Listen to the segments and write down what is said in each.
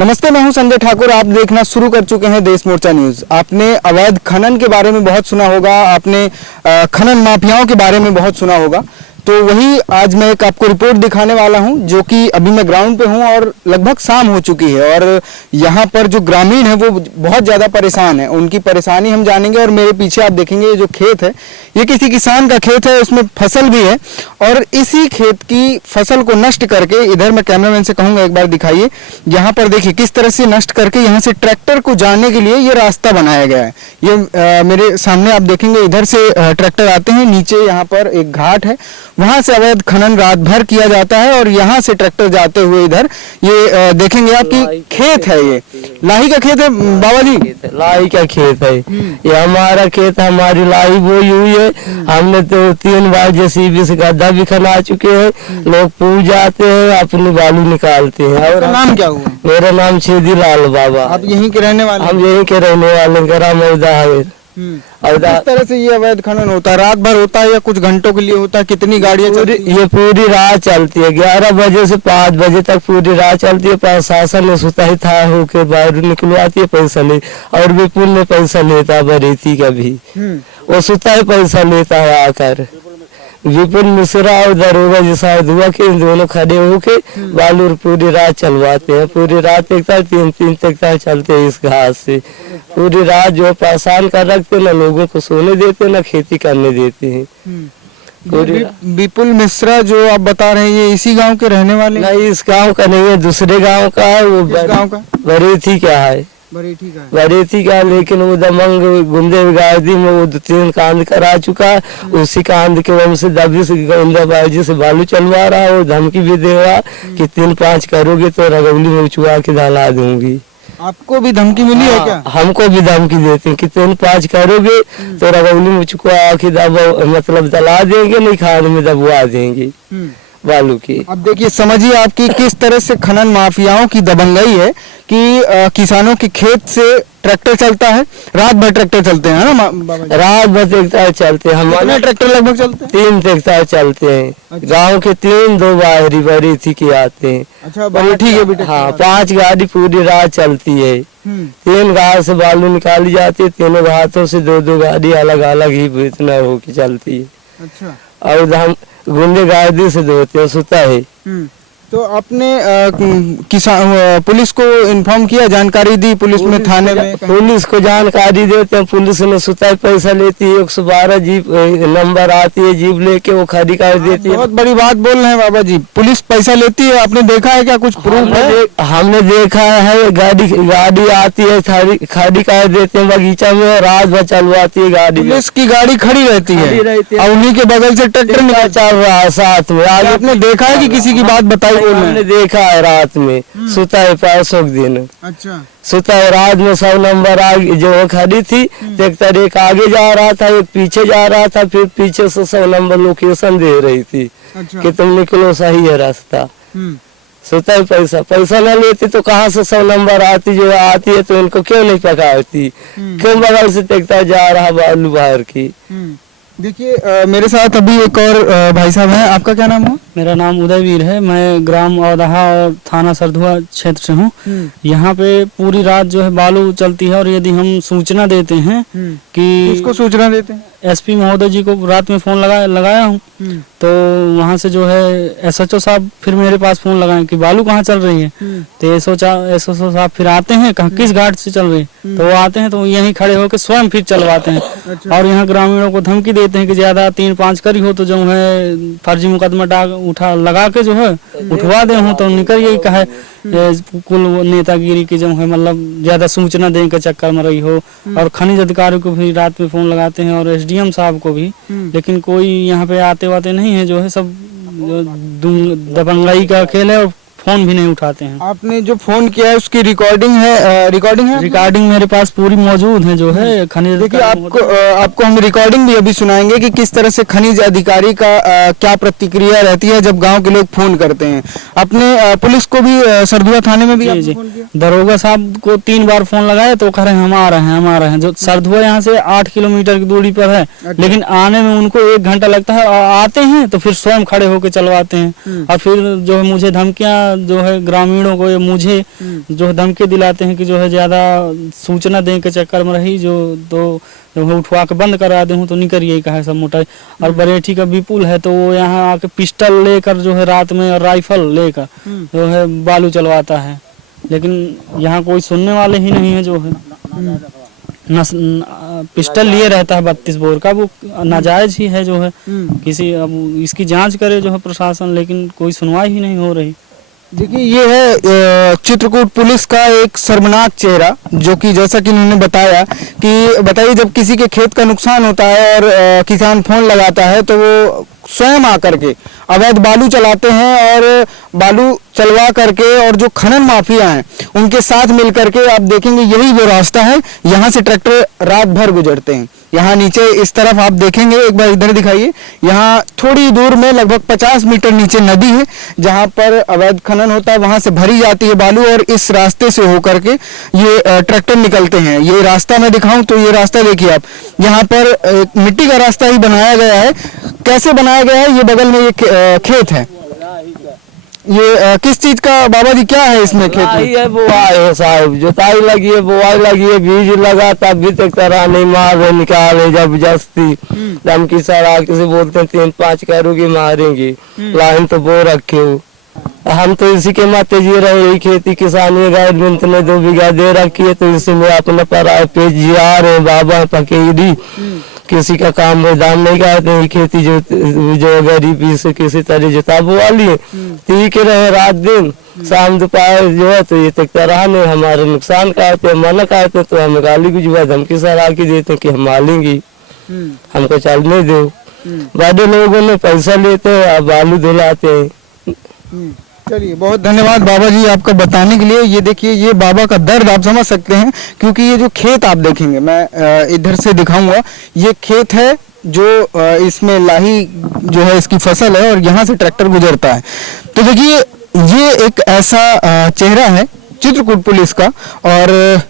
नमस्ते, मैं हूं संजय ठाकुर। आप देखना शुरू कर चुके हैं देश मोर्चा न्यूज। आपने अवैध खनन के बारे में बहुत सुना होगा, आपने खनन माफियाओं के बारे में बहुत सुना होगा। तो वही आज मैं एक आपको रिपोर्ट दिखाने वाला हूं, जो कि अभी मैं ग्राउंड पे हूं और लगभग शाम हो चुकी है और यहां पर जो ग्रामीण है वो बहुत ज़्यादा परेशान है। उनकी परेशानी हम जानेंगे। और मेरे पीछे आप देखेंगे ये जो खेत है ये किसी किसान का खेत है, उसमें फसल भी है और इसी खेत की फसल को नष्ट करके, इधर मैं कैमरामैन से कहूँगा एक बार दिखाइए, यहाँ पर देखिए किस तरह से नष्ट करके यहाँ से ट्रैक्टर को जाने के लिए ये रास्ता बनाया गया है। ये मेरे सामने आप देखेंगे, इधर से ट्रैक्टर आते हैं, नीचे यहाँ पर एक घाट है, वहां से अवैध खनन रात भर किया जाता है और यहाँ से ट्रैक्टर जाते हुए इधर ये देखेंगे आपकी खेत है। ये लाही का खेत है बाबा जी, लाई का खेत है। ये हमारा खेत, हमारी लाई बोई हुई है। हमने तो 3 बार जेसीबी से गड्ढा भी खना चुके हैं। लोग पूछ जाते हैं, अपनी बालू निकालते हैं। और नाम क्या हुआ? मेरा नाम छेदी लाल बाबा। आप यहीं के रहने वाले? हम यहीं के रहने वाले, ग्राम किस तरह से ये अवैध खनन होता है? रात भर होता है या कुछ घंटों के लिए होता है? कितनी गाड़ियां चलती हैं? ये पूरी रात चलती है, 11 बजे से 5 बजे तक पूरी रात चलती है। प्रशासन ने सुताई था होकर बाहर निकलवाती है, पैसा ले। और विपुल ने पैसा लेता है बरेती का भी, वो सुताई पैसा लेता है आकर। विपुल मिश्रा और दरोगा जी साहब दुआ के दोनों खड़े होके बालू पूरी रात चलवाते हैं। पूरी रात ट्रैक्टर 3-3 ट्रैक्टर चलते हैं इस घास से। पूरी रात जो परेशान कर रखते, ना लोगों को सोने देते, ना खेती करने देते हैं। विपुल मिश्रा जो आप बता रहे हैं, ये इसी गांव के रहने वाले? नहीं, इस गांव का नहीं है, दूसरे गांव का है। वो गांव का बरेती का है, बरेती का। लेकिन वो दमंग गुंडे गाड़ी में वो 2-3 कांड करा चुका। उसी कांड के वजह से दबी से गुंडाबाजी से बालू चलवा रहा है। और धमकी भी दे रहा कि 3-5 करोगे तो रगौली में उचवा के डाला दूंगी। आपको भी धमकी मिली है क्या? हमको भी धमकी देते हैं कि 3-5 करोगे तो रगौली में उचवा के मतलब दला देंगे, नहीं खान में दबवा देंगे बालू की। अब देखिए, समझिए आपकी किस तरह से खनन माफियाओं की दबंगई है कि किसानों के खेत से ट्रैक्टर चलता है, रात भर ट्रैक्टर चलते हैं ना बाबा? रात भर ट्रैक्टर चलते हैं। हमारे ट्रैक्टर लगभग चलते हैं? 3 ट्रैक्टर चलते हैं। अच्छा। गाँव के 2 बाहरी बरेती के आते हैं। अच्छा, ठीक है बेटा। हाँ, 5 गाड़ी पूरी रात चलती है। 3 घाट से बालू निकाली जाती है, 3 घाटों से 2-2 गाड़ी अलग अलग ही इतना होके चलती है। अच्छा। और हम गुंडे गाड़ी से धोते सुता है। तो आपने किसान पुलिस को इन्फॉर्म किया, जानकारी दी पुलिस में, थाने में? पुलिस को जानकारी देते हैं। पुलिस ने सुताई पैसा लेती है, 112 जीप नंबर आती है, जीप लेके वो खड़ी कर देती है। बहुत बड़ी बात बोल रहे हैं बाबा जी, पुलिस पैसा लेती है। आपने देखा है क्या? कुछ प्रूफ है? हमने देखा है, गाड़ी आती है, खड़ी कर देते हैं बगीचा में, रात भर चलवाती है गाड़ी। पुलिस की गाड़ी खड़ी रहती है और उन्हीं के बगल से ट्रैक्टर निकल चल रहा है साथ में। आज आपने देखा है कि किसी की बात बताई? हमने देखा है रात में सुता है, 5 दिन। अच्छा। सुता है रात में 100 नंबर आगे जो खड़ी थी, ट्रैक्टर एक आगे जा रहा था, एक पीछे जा रहा था, फिर पीछे से 100 नंबर लोकेशन दे रही थी। अच्छा। कि तुम निकलो, सही है रास्ता। सुता है पैसा न लेती तो कहाँ से 100 नंबर आती? जो आती है तो इनको क्यों नहीं पकड़ती? क्यों बगल से ट्रैक्टर जा रहा बालू बाहर की? देखिए, मेरे साथ अभी एक और भाई साहब हैं। आपका क्या नाम है? मेरा नाम उदयवीर है। मैं ग्राम औदहा और थाना सरधुआ क्षेत्र से हूँ। यहाँ पे पूरी रात जो है बालू चलती है और यदि हम सूचना देते हैं कि किसको सूचना देते हैं? एसपी महोदय जी को रात में फोन लगाया हूँ, तो वहाँ से जो है एसएचओ साहब फिर मेरे पास फोन लगाए कि बालू कहाँ चल रही है। तो एसएचओ साहब फिर आते हैं, कहाँ किस घाट से चल रही है, तो वो आते हैं तो यहीं खड़े होकर स्वयं फिर चलवाते हैं। अच्छा। और यहाँ ग्रामीणों को धमकी देते हैं कि ज्यादा 3-5 करी हो तो जो है फर्जी मुकदमा उठा लगा के जो है उठवा दे हूँ, तो निकल यही कहे कुल नेतागिरी की जो है, मतलब ज्यादा सूचना देने के चक्कर में रही हो। और खनिज अधिकारी को भी रात में फोन लगाते हैं और एसडीएम साहब को भी, लेकिन कोई यहाँ पे आते वाते नहीं है। जो है सब दबंगाई का खेल है और फोन भी नहीं उठाते हैं। आपने जो फोन किया है उसकी रिकॉर्डिंग है? रिकॉर्डिंग मेरे पास पूरी मौजूद है जो है खनिज। देखिए, आपको हम रिकॉर्डिंग भी अभी सुनाएंगे कि किस तरह से खनिज अधिकारी का क्या प्रतिक्रिया रहती है जब गांव के लोग फोन करते हैं। अपने पुलिस को भी सरधुआ थाने में भी जी दरोगा साहब को 3 बार फोन लगाए तो कह रहे हैं हम आ रहे हैं। जो सरधुआ यहाँ से 8 किलोमीटर की दूरी पर है। अच्छा। लेकिन आने में उनको 1 घंटा लगता है और आते हैं तो फिर स्वयं खड़े होकर चलवाते हैं। और फिर जो है मुझे धमकियां जो है ग्रामीणों को या मुझे जो है धमकी दिलाते हैं कि जो है ज़्यादा सूचना देने के चक्कर में रही जो जो है उठवा के बंद करा दूँ तो नहीं करिए कहा सब मोटा। और बरेठी का विपुल है तो वो यहाँ आके पिस्टल लेकर जो है रात में और राइफल लेकर जो है बालू चलवाता है, लेकिन यहाँ कोई सुनने वाले ही नहीं है। जो है पिस्टल लिए रहता है 32 बोर का, वो नाजायज ही है। जो है किसी अब इसकी जांच करे जो है प्रशासन, लेकिन कोई सुनवाई ही नहीं हो रही। देखिए ये है चित्रकूट पुलिस का एक शर्मनाक चेहरा, जो कि जैसा कि उन्होंने बताया कि बताइए जब किसी के खेत का नुकसान होता है और किसान फोन लगाता है तो वो स्वयं आकर के अवैध बालू चलाते हैं और बालू चलवा करके और जो खनन माफिया हैं उनके साथ मिल करके आप देखेंगे यही वो रास्ता है, यहाँ से ट्रैक्टर रात भर गुजरते हैं। यहाँ नीचे इस तरफ आप देखेंगे, एक बार इधर दिखाइए, यहाँ थोड़ी दूर में लगभग 50 मीटर नीचे नदी है जहाँ पर अवैध खनन होता है, वहाँ से भरी जाती है बालू और इस रास्ते से होकर के ये ट्रैक्टर निकलते हैं। ये रास्ता मैं दिखाऊं तो ये रास्ता देखिए आप, यहाँ पर एक मिट्टी का रास्ता ही बनाया गया है। कैसे बनाया गया है, ये बगल में ये खेत है, ये किस चीज का बाबा जी क्या है इसमें खेत में? है बुआई है साहब, जुताई लगी है, बुआई लगी है, बीज लगा तब भी तक तरह नहीं मार रहे, निकाले जबरदस्ती धमकी सरा किसी बोलते हैं 3-5 करोगे मारेंगे, लाइन तो बो रखे हो। हम तो इसी के माते जी रहे, यही खेती किसानी गवर्नमेंट ने 2 बीघा दे रखी है तो इसी में अपने पराए पे जिया रहे बाबा फकीरी, किसी का काम में दाम नहीं करते हैं। खेती जो गरीबी से किसी तरह जुता बुआ लिए ठीक रहे रात दिन, शाम दोपहर जो है तो ये तक तरह ने हमारे नुकसान करते मना करते तो हमें गाली गुजरा धमकी सरा के देते कि हम मालेंगे, हमको चलने दो। बड़े लोगों ने पैसा लेते हैं अब बालू धुलाते हैं। चलिए बहुत धन्यवाद बाबा जी आपका बताने के लिए। ये देखिए ये बाबा का दर्द आप समझ सकते हैं, क्योंकि ये जो खेत आप देखेंगे, मैं इधर से दिखाऊंगा, ये खेत है जो इसमें लाही जो है इसकी फसल है और यहाँ से ट्रैक्टर गुजरता है। तो देखिए ये एक ऐसा चेहरा है चित्रकूट पुलिस का। और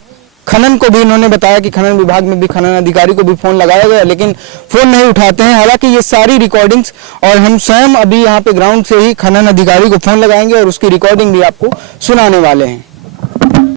खनन को भी इन्होंने बताया कि खनन विभाग में भी खनन अधिकारी को भी फोन लगाया गया लेकिन फोन नहीं उठाते हैं। हालांकि ये सारी रिकॉर्डिंग्स और हम स्वयं अभी यहाँ पे ग्राउंड से ही खनन अधिकारी को फोन लगाएंगे और उसकी रिकॉर्डिंग भी आपको सुनाने वाले हैं।